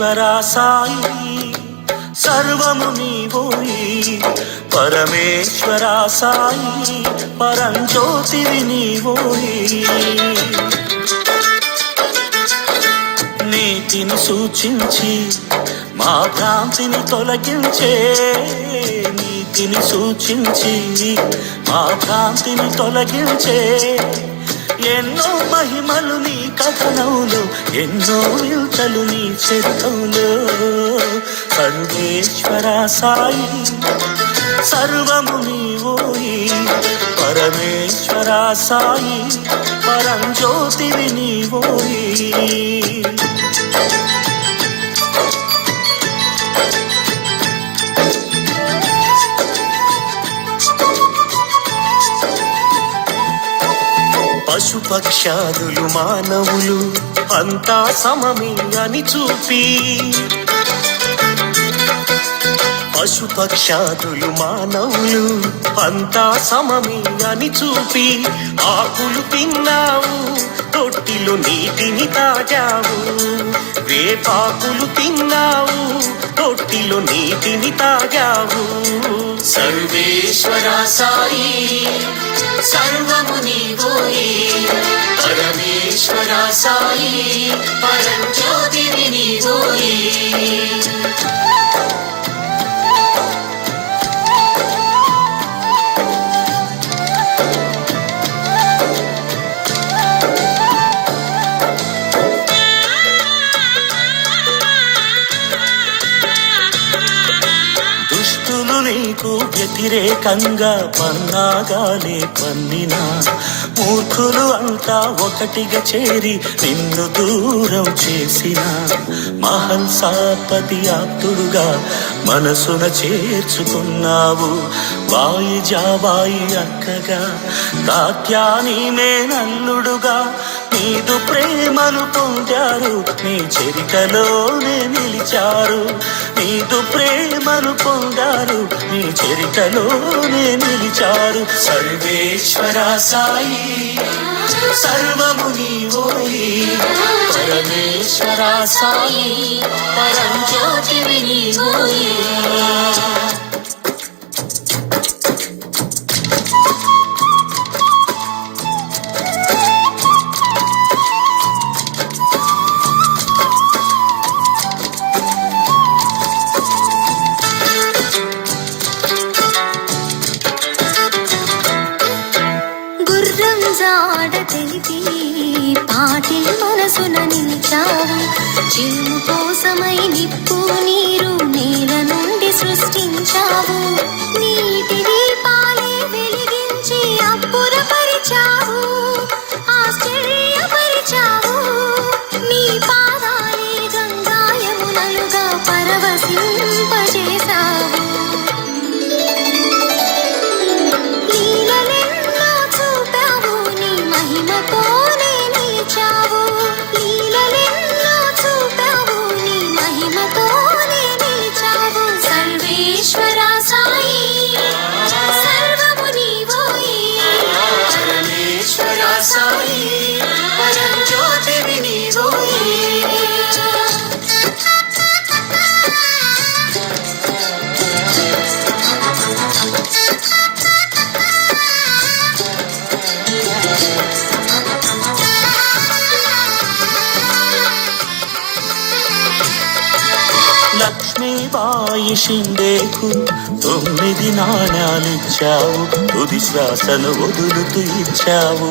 సర్వేశ్వర సాయి సర్వము నీవోయి పరమేశ్వర సాయి పరంజ్యోతివి నీవోయి నీతిని సూచించి మా భ్రాంతిని తొలగించే నీతిని సూచించి మా భ్రాంతిని తొలగించే ఎన్నో మహిమలు నీ కథనంలో ఎన్నో విల్తలు నీ చరితంలో సర్వేశ్వర సాయి సర్వము నీవోయి పరమేశ్వర సాయి పరంజ్యోతివి నీవోయి పశుపక్షాదులు మానవులు అంతా సమమే అని చూపి పశుపక్షాదులు మానవులు అంతా సమమే అని చూపి ఆకులు తిన్నావు తొట్టిలో నీటిని తాగావు వేపాకులు తిన్నావు తొట్టిలో నీటిని తాగావు సర్వేశ్వర సాయి సర్వము నీవోయి పరమేశ్వర సాయి పరంజ్యోతివి నీవోయి నీకు వ్యతిరేకంగా పన్నాగాలే పన్నినా మూర్ఖులు అంతా ఒకటిగా చేరి నిన్ను దూరం చేసిన మహల్సాపతి ఆప్తుడుగా మనసున చేర్చుకున్నావు వాయి జాబాయి అక్కగా కాత్యాని మేనల్లుడుగా నీదు ప్రేమను పొందారు నీ చరితలోనే నిలిచారు నీదు ప్రేమను పొందారు నీ చరితలోనే నిలిచారు సర్వేశ్వర సాయి సర్వము నీవోయి పరమేశ్వర సాయి పరంజ్యోతివి నీవోయి పాటిల్ మనసున నిలిచావు జీవు కోసమై నిప్పు నీరు నేల నుండి సృష్టించావు నీటి దీపాలే వెలిగించి అబ్బురపరిచావు ఆశ్చర్యపరిచావు నీ పాదాలే గంగాయమునలుగా పరవశింపజేశావు లీలలెన్నో చూపావు నీ మహిమతో లక్ష్మీబాయి షిండేకు 9 నాణాలిచ్చావు తుది శ్వాసను వదులుతూ ఇచ్చావు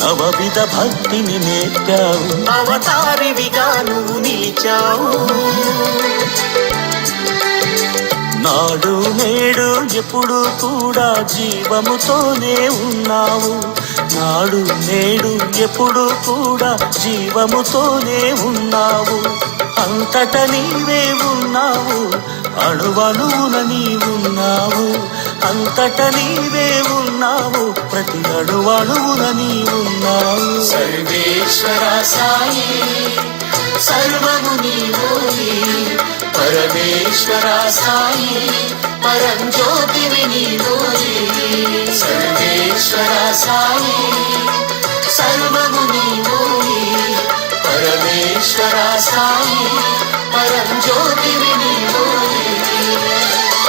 నవవిధ భక్తిని నేర్పావు అవతారివిగా నువ్వు నిలిచావు నాడు నేడు ఎప్పుడు కూడా జీవముతోనే ఉన్నావు నాడు నేడు ఎప్పుడు కూడా జీవముతోనే ఉన్నావు అంతట నీవే ఉన్నావు అణువణువున నీవున్నావు అంతట నీవే ఉన్నావు ప్రతి అణువణువున నీవున్నావు సర్వేశ్వర సాయి సర్వము నీవోయి పరమేశ్వర సాయి పరంజ్యోతివి నీవోయి సర్వేశ్వర సాయి సర్వము నీవోయి పరమేశ్వర సాయి పరంజ్యోతివి నీవోయే.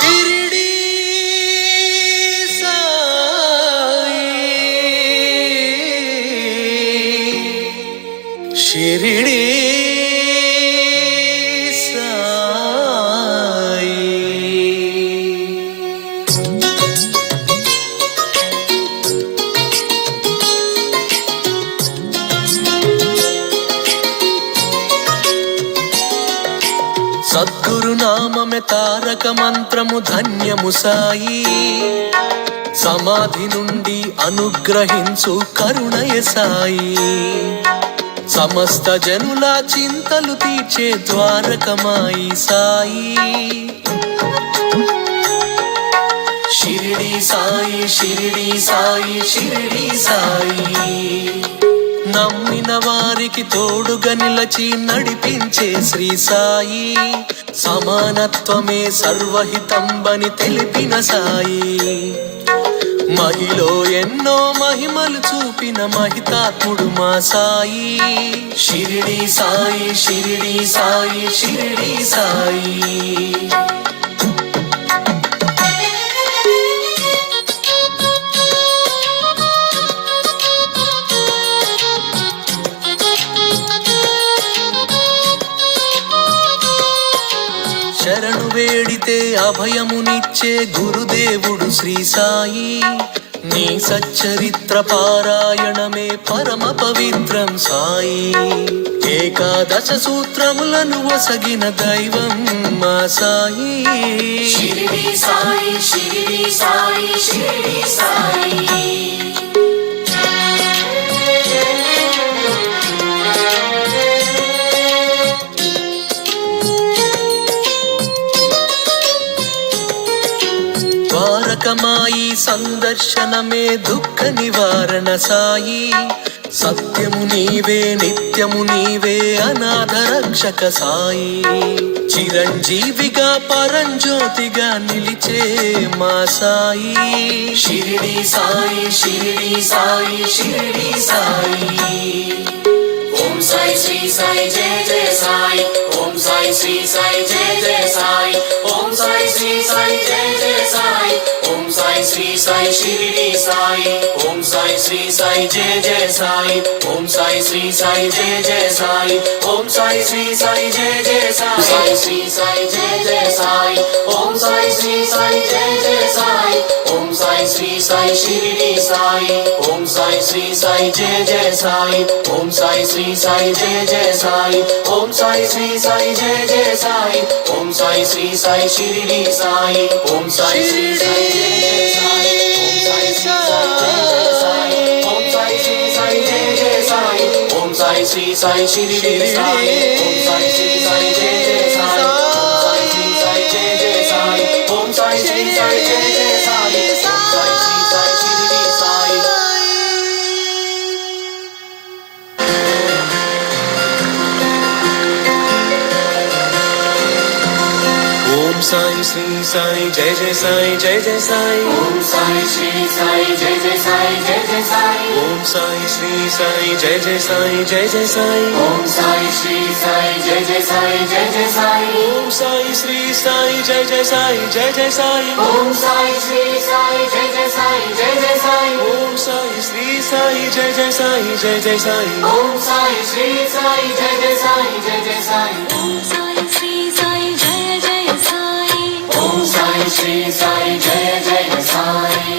షిరిడీ సాయి, షిరిడీ సద్గురునామమే తారక మంత్రము ధన్యము సాయి. సమాధి నుండి అనుగ్రహించు కరుణయ సాయి. సమస్త జనుల చింతలు తీర్చే ద్వారకమాయి సాయి. షిరిడీ సాయి, షిరిడీ సాయి, షిరిడీ సాయి. నమ్మిన వారికి తోడుగా నిలచి నడిపించే శ్రీ సాయి. సమానత్వమే సర్వహితంబని తెలిపిన సాయి. మహిలో ఎన్నో మహిమలు చూపిన మహితాత్ముడు మా సాయి. షిరిడీ సాయి, షిరిడీ సాయి, షిరిడీ సాయి. శరణు వేడితే అభయమునిచ్చే గురుదేవుడు శ్రీ సాయి. నీ సచ్చరిత్ర పారాయణమే పరమ పవిత్రం సాయి. ఏకాదశ సూత్రములను వసగిన దైవం మా సాయి. షిరిడీ సాయి, షిరిడీ సాయి, షిరిడీ సాయి. ద్వారకమాయి సందర్శనమే దుఃఖ నివారణ సాయి. సత్యము నీవే, నిత్యము నీవే, అనాథ రక్షక సాయి. చిరంజీవిగా పరంజ్యోతిగా నిలిచే మా సాయి. షిరిడీ సాయి, షిరిడీ సాయి, షిరిడీ సాయి. ఓం సాయి శ్రీ సాయి జయ జయ సాయి. ఓం సాయి శ్రీ సాయి జయ జయ సాయి. ఓం సాయి శ్రీ సాయి జయ జయ సాయి. ఓం సాయి శ్రీ సాయి షిరిడీ సాయి. ఓం సాయి శ్రీ సాయి జయ జయ సాయి. ఓం సాయి శ్రీ సాయి జయ జయ సాయి. ఓం సాయి శ్రీ సాయి జయ జయ సాయి. సాయి శ్రీ సాయి జయ జయ సాయి. ఓం సాయి శ్రీ సాయి జయ జయ సాయి. ఓం సాయి శ్రీ సాయి షిరిడీ సాయి. ఓం సాయి శ్రీ సాయి జయ జయ సాయి. ఓం సాయి శ్రీ సాయి జయ జయ సాయి. ఓం సాయి శ్రీ సాయి జయ జయ సాయి. ఓం సాయి శ్రీ సాయి షిరిడీ సాయి. ఓం సాయి శ్రీ సాయి జయ జయ సాయి. ఓం సాయి శ్రీ సాయి జయ జయ సాయి. ఓం సాయి శ్రీ సాయి జయ జయ సాయి. ఓం సాయి శ్రీ సాయి షిరిడీ సాయి. ఓం సాయి శ్రీ సాయి జయ జయ సాయి. ఓం సాయి శ్రీ సాయి జయ జయ సాయి. ఓం సాయి శ్రీ సాయి జయ జయ సాయి. ఓం సాయి శ్రీ సాయి షిరిడీ సాయి. ఓం సాయి శ్రీ సాయి జయ జయ సాయి, జయ జయ సాయి. ఓం సాయి శ్రీ సాయి జయ జయ సాయి, జయ జయ సాయి. ఓం సాయి శ్రీ సాయి జయ జయ సాయి, జయ జయ సాయి. ఓం సాయి శ్రీ సాయి జయ జయ సాయి, జయ జయ సాయి. ఓం సాయి శ్రీ సాయి జయ జయ సాయి, జయ జయ సాయి. ఓం సాయి శ్రీ సాయి జయ జయ సాయి, జయ జయ సాయి. ఓం సాయి శ్రీ సాయి జయ జయ సాయి, జయ జయ సాయి. ఓం సాయి శ్రీ సాయి జయ జయ సాయి, జయ జయ సాయి. ఓం సాయి శ్రీ సాయి జయ జయ సాయి. ఓం సాయి శ్రీ సాయి జయ జయ సాయి.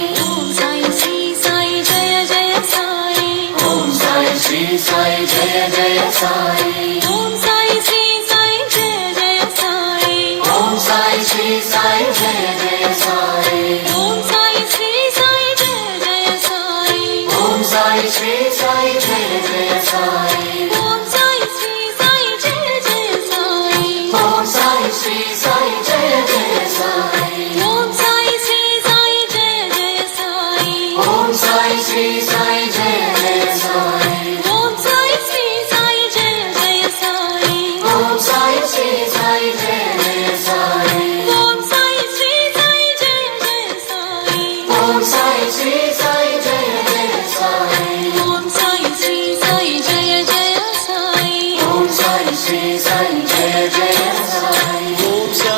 ఓం సాయి శ్రీ సాయి జయ జయ సాయి. ఓం సాయి శ్రీ సాయి జయ జయ సాయి. ఓం సాయి శ్రీ సాయి జయ జయ సాయి. ఓం సాయి శ్రీ సాయి జయ జయ సాయి. ఓం సాయి శ్రీ సాయి జయ జయ సాయి. ఓం సాయి శ్రీ సాయి జయ జయ సాయి. ఓం సాయి శ్రీ సాయి జయ జయ సాయి. ఓం సాయి శ్రీ సాయి జయ జయ సాయి. ఓం సాయి శ్రీ సాయి జయ జయ సాయి. ఓం సాయి శ్రీ సాయి జయ జయ సాయి. ఓం సాయి శ్రీ సాయి జయ జయ సాయి. ఓం సాయి శ్రీ సాయి జయ జయ సాయి. ఓం సాయి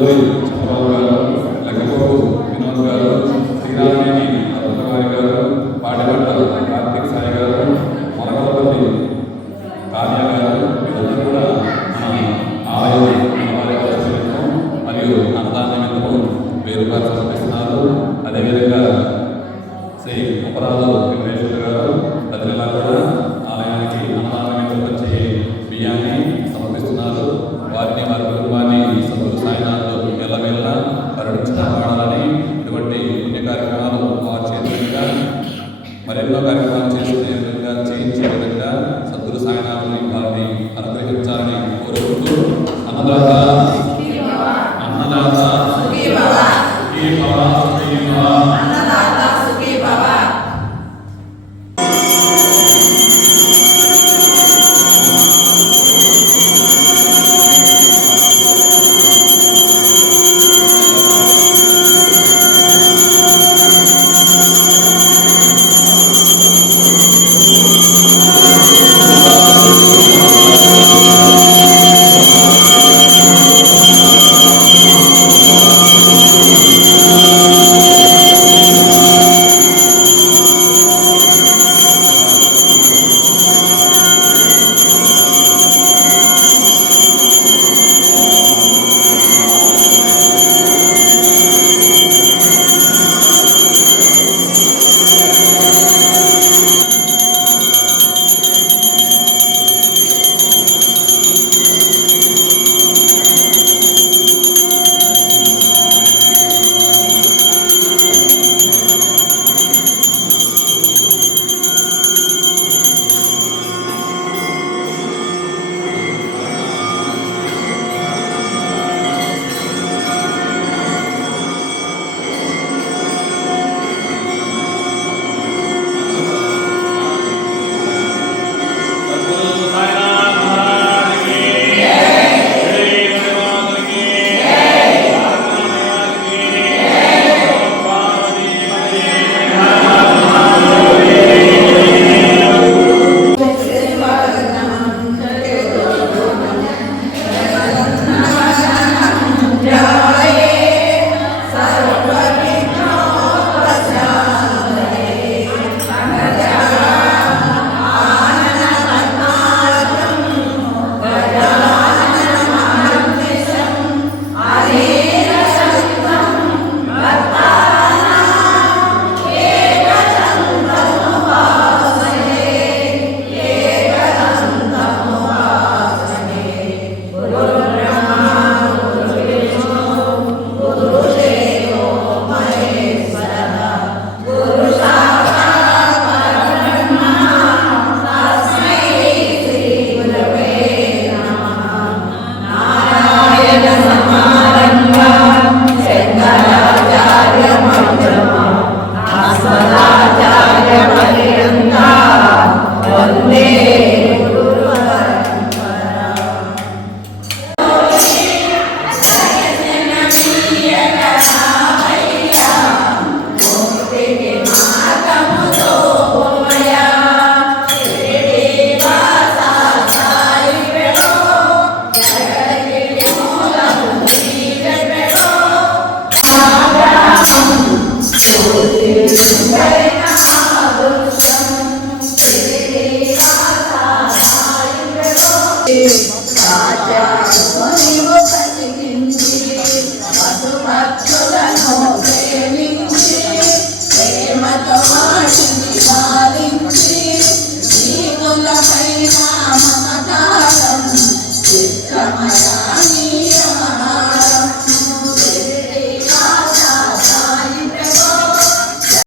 అల్లుడి చంద్రబాబు గారు, లెక్కపూరు వినోద్ గారు, శ్రీరామనేని అరుణకుమారి గారు, పాటిపట్ల కార్తీక్ సాయి గారు, మొలకలపల్లి కావ్య గారు, వీరందరూ కూడా మన ఆలయ అన్నవారి కోసం మరియు అన్నదాన నిమిత్తము వేరుపాటు సమర్పిస్తున్నారు. అదేవిధంగా శ్రీ ఉపరాధు వెంకటేశ్వర గారు ప్రతి నెలా కూడా ఆలయానికి అన్నదాన నిమిత్తం వచ్చే బియ్యాన్ని సమర్పిస్తున్నారు. వారిని వారి కుటుంబాన్ని సద్గురు సాయినాథ్ ఎల్లవేళ పరిరక్షణ కావాలని, ఇటువంటి పుణ్య కార్యక్రమాలు వారు చేసే విధంగా మరెన్నో కార్యక్రమాలు చేయించే విధంగా సద్గురు సాయినాథుని వారిని అనుగ్రహించాలని కోరుకుంటూ అన్నదాత